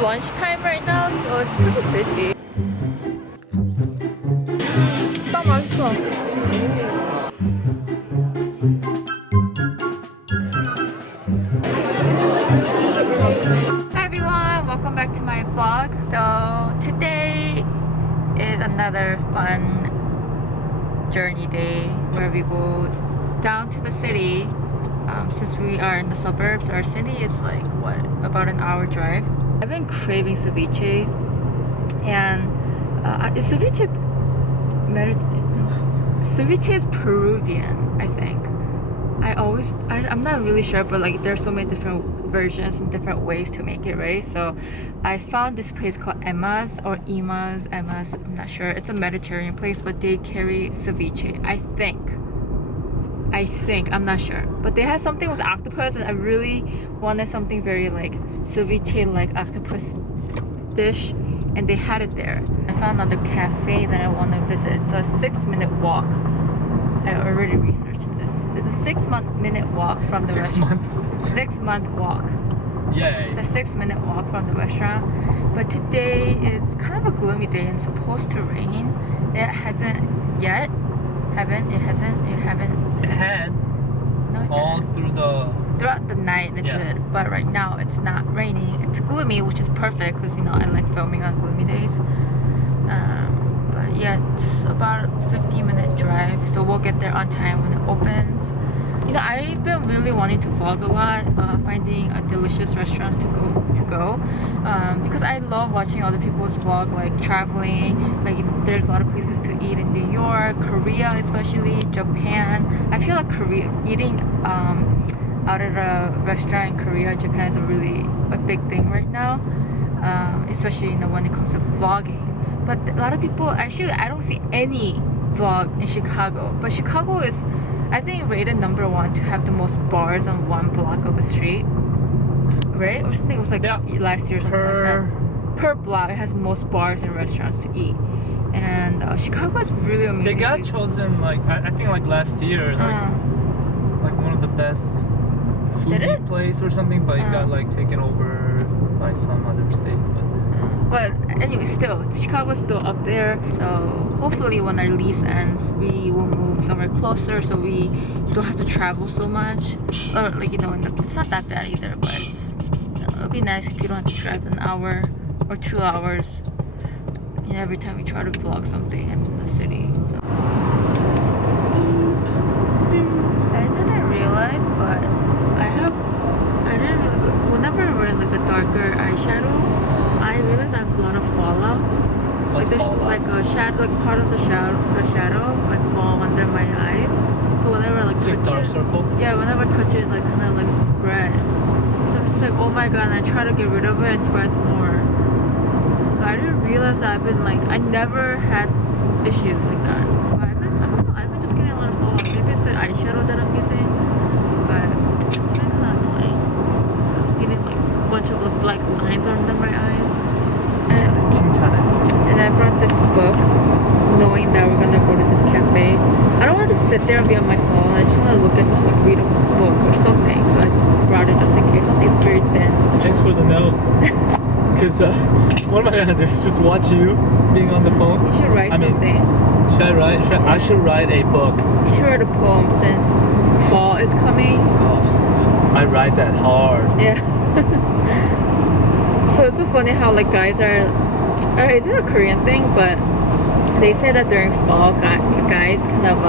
lunchtime right now, so it's pretty busy. 빵 맛있어. Hi everyone, welcome back to my vlog. So today is another fun journey day where we go down to the city. Since we are in the suburbs, our city is like what, about an hour drive. I've been craving ceviche, and is ceviche ceviche is Peruvian, I think. I'm not really sure, but like there's so many different versions and different ways to make it, right? So I found this place called Emma's or Emma's, I'm not sure. It's a Mediterranean place, but they carry ceviche, I think, I'm not sure. But they had something with octopus, and I really wanted something very like ceviche like octopus dish, and they had it there. I found another cafe that I want to visit. It's a 6-minute walk. I already researched this. It's a 6-minute walk from the restaurant. 6-month walk. Yay. It's a 6-minute walk from the restaurant. But today is kind of a gloomy day and supposed to rain. It hasn't yet. It had No, it all didn't. Throughout the night it did, but right now it's not raining. It's gloomy, which is perfect because you know I like filming on gloomy days. But yeah, it's about a 50-minute drive, so we'll get there on time when it opens. You know, I've been really wanting to vlog a lot, finding a delicious restaurants to go, because I love watching other people's vlog, like traveling. Like there's a lot of places to eat in New York, Korea, especially Japan. I feel like eating out at a restaurant in Korea, Japan is a big thing right now, especially when it comes to vlogging. But a lot of people, actually I don't see any vlog in Chicago, but Chicago is, I think, rated number 1 to have the most bars on one block of a street, right? Or something. It was like last year or something like that. Per block, it has most bars and restaurants to eat. And Chicago is really amazing. They got chosen like I think like last year like one of the best foodie place or something, but it got like taken over by some other state. But anyway, still, Chicago's still up there. So hopefully when our lease ends, we will move somewhere closer so we don't have to travel so much. Or like, you know, it's not that bad either, but it'll be nice if you don't have to drive an hour or 2 hours, you know, every time we try to vlog something in the city. So. I didn't realize, but whenever I wear like a darker eyeshadow, I realize I have a lot of fallout. What's fallout? Like a shadow, like part of the shadow, like fall under my eyes. So whenever I like touch it, dark circle? Yeah, whenever I touch it, like kind of like spreads. So I'm just like, oh my god, and I try to get rid of it, it spreads more. So I didn't realize that I never had issues like that. But I don't know, I've been just getting a lot of fallout. Maybe it's the eyeshadow that I'm using, but it's been kind of annoying. I'm getting like a bunch of black lines under my eyes. And I brought this book, knowing that we're gonna go to this cafe. I don't want to just sit there and be on my phone. I just want to look at something, like read a book or something. So I just brought it just in case. Something's very thin. Thanks for the note. Because what am I gonna do? Just watch you being on the phone? You should write something. Should I write? I should write a book. You should write a poem since fall is coming. Oh, I write that hard. Yeah. So it's so funny how like guys is it a Korean thing? But they say that during fall, guys kind of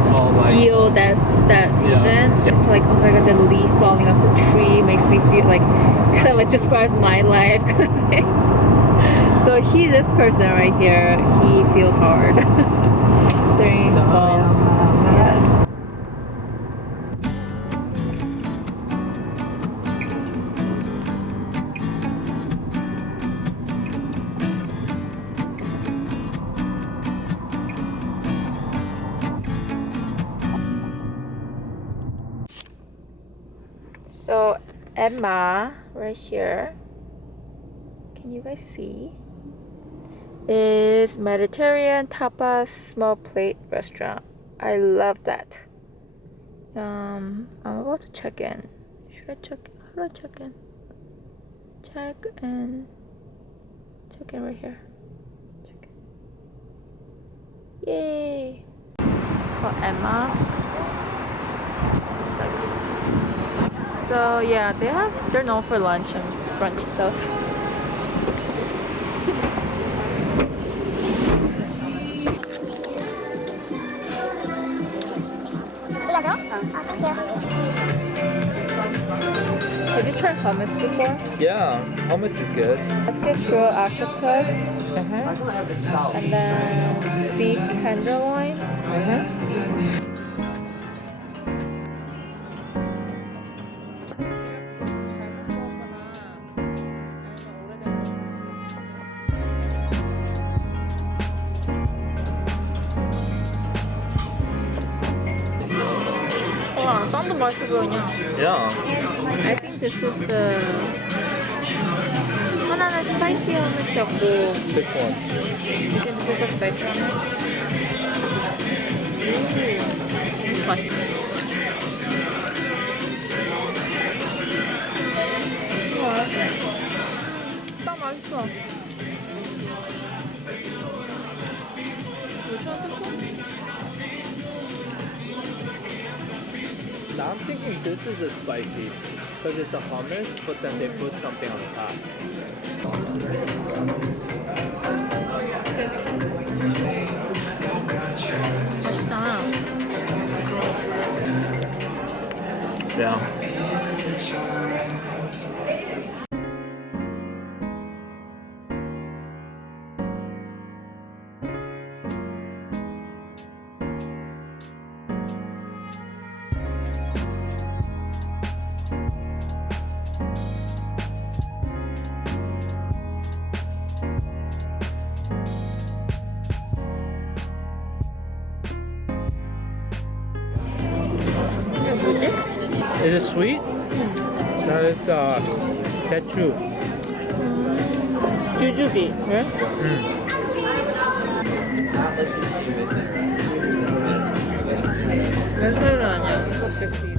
it's all like, feel that season. Yeah. It's like, oh my god, the leaf falling off the tree makes me feel like, kind of like describes my life kind of thing. So this person right here, he feels hard during fall. Yeah. So Emma right here, can you guys see, is Mediterranean tapas small plate restaurant. I love that. I'm about to check in. Should I check in? How do I check in? check in right here. Check in. Yay! For Emma. So yeah, they're known for lunch and brunch stuff. Have you tried hummus before? Yeah, hummus is good. Let's get grilled octopus, and then beef tenderloin. 와, 빵도 맛있어 보이냐? Yeah. I think this is the 하나는 spicy hummus였고 This one. you think this is a spicy hummus? 맛있어. 빵 맛있어. 왜 찾았어? Now I'm thinking this is a spicy because it's a hummus, but then they put something on top. 맛있다. Yeah. 뭐지? Is it sweet? No, it's ketchup. 주주비. 네? 몇 살은 아니야? 껍데기.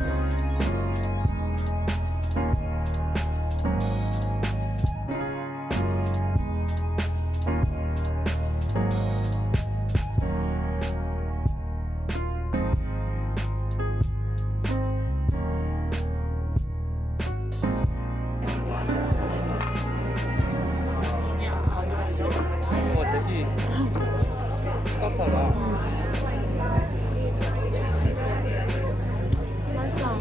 맛있어.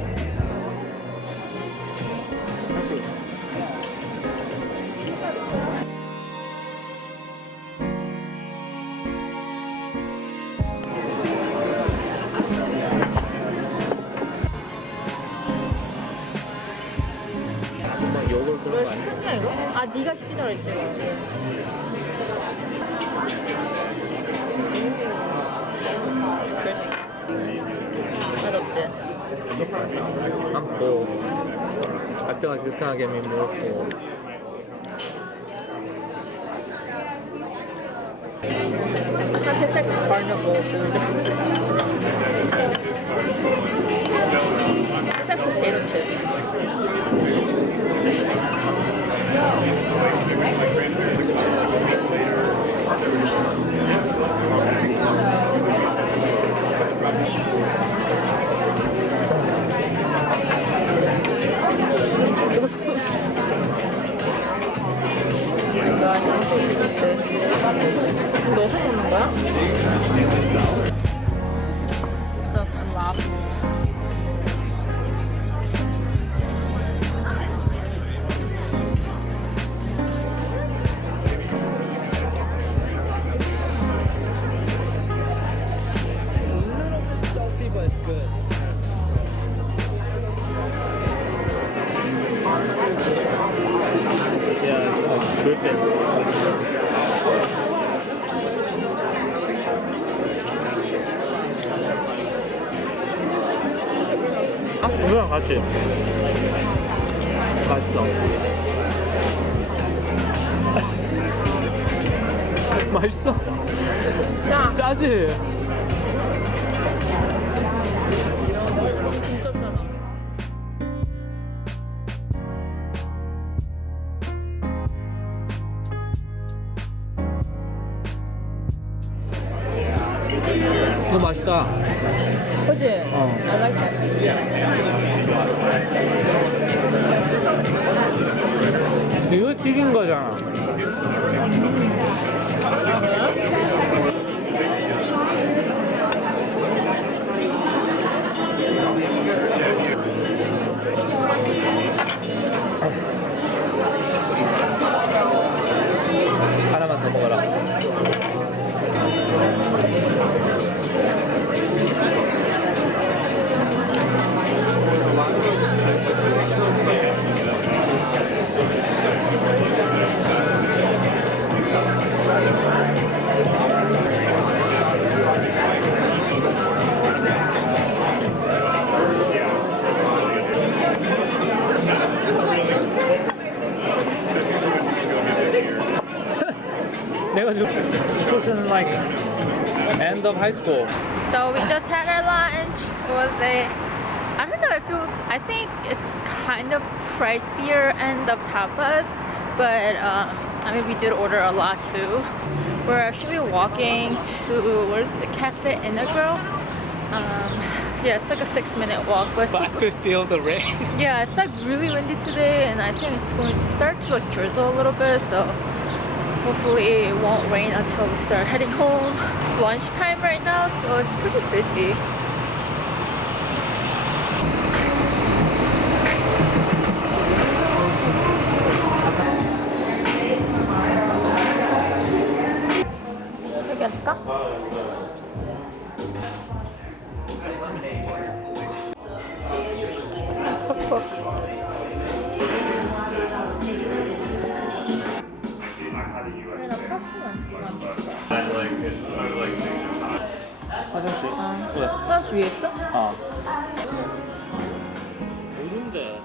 막 욕을 그런 왜 거 아니야? 시켰냐 이거? 아 네가 시키자 그랬지 이거. 맛없지? I'm full. I feel like this gonna get me more full. That tastes like a carnival food. It's like potato chips. 이거 손. Oh my god, I'm so good at this. 넣어서 먹는 거야? This is a falafel. It's a little bit salty, but it's good. Yeah, it's like dripping. 우유랑 같이 맛있어. 맛있어. 짜. 짜지? 진짜 짜다. 이거 맛있다. 그치? 어. I like that. 이거 튀긴 거잖아. 하나만 더 먹어라. 내가 지금 this wasn't like end of high school. So we just had our lunch. It was I don't know if it was, I think it's kind of pricier end of tapas, but I mean we did order a lot too. We're actually walking to, what is it, Cafe Integral. Yeah, it's like a 6-minute walk, but But I could feel the rain. yeah, it's like really windy today, and I think it's going to start to like drizzle a little bit, so hopefully it won't rain until we start heading home. It's lunchtime right now, so it's pretty busy. 여기 앉을까? 콕콕. 화장실? 왜? 화장실 위에 있어? 아. 모른데.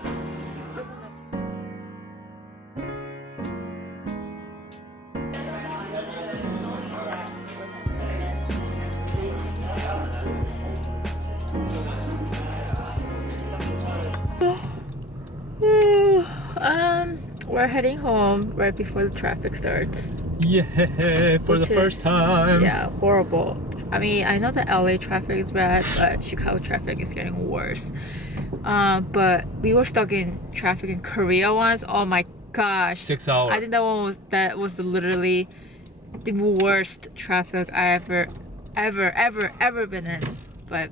We're heading home right before the traffic starts. Yeah, for the first time. Yeah, horrible. I mean, I know the LA traffic is bad, but Chicago traffic is getting worse. But we were stuck in traffic in Korea once. Oh my gosh. 6 hours. I think that was literally the worst traffic I ever been in. But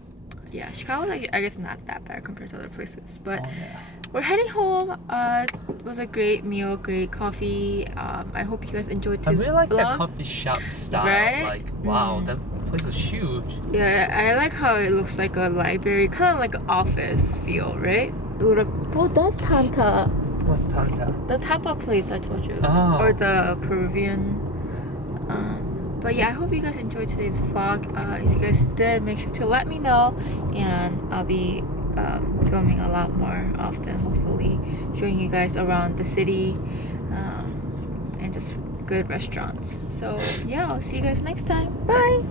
yeah, Chicago, I guess not that bad compared to other places. But we're heading home. It was a great meal, great coffee. I hope you guys enjoyed I this really like vlog. that coffee shop style. Right? Like, wow, that place was huge. Yeah, I like how it looks like a library, kind of like an office feel, right? Oh, that's Tanta. What's Tanta? The tapa place I told you. Oh. Or the Peruvian. But yeah, I hope you guys enjoyed today's vlog. If you guys did, make sure to let me know, and I'll be filming a lot more often, hopefully showing you guys around the city and just good restaurants. So yeah, I'll see you guys next time. Bye.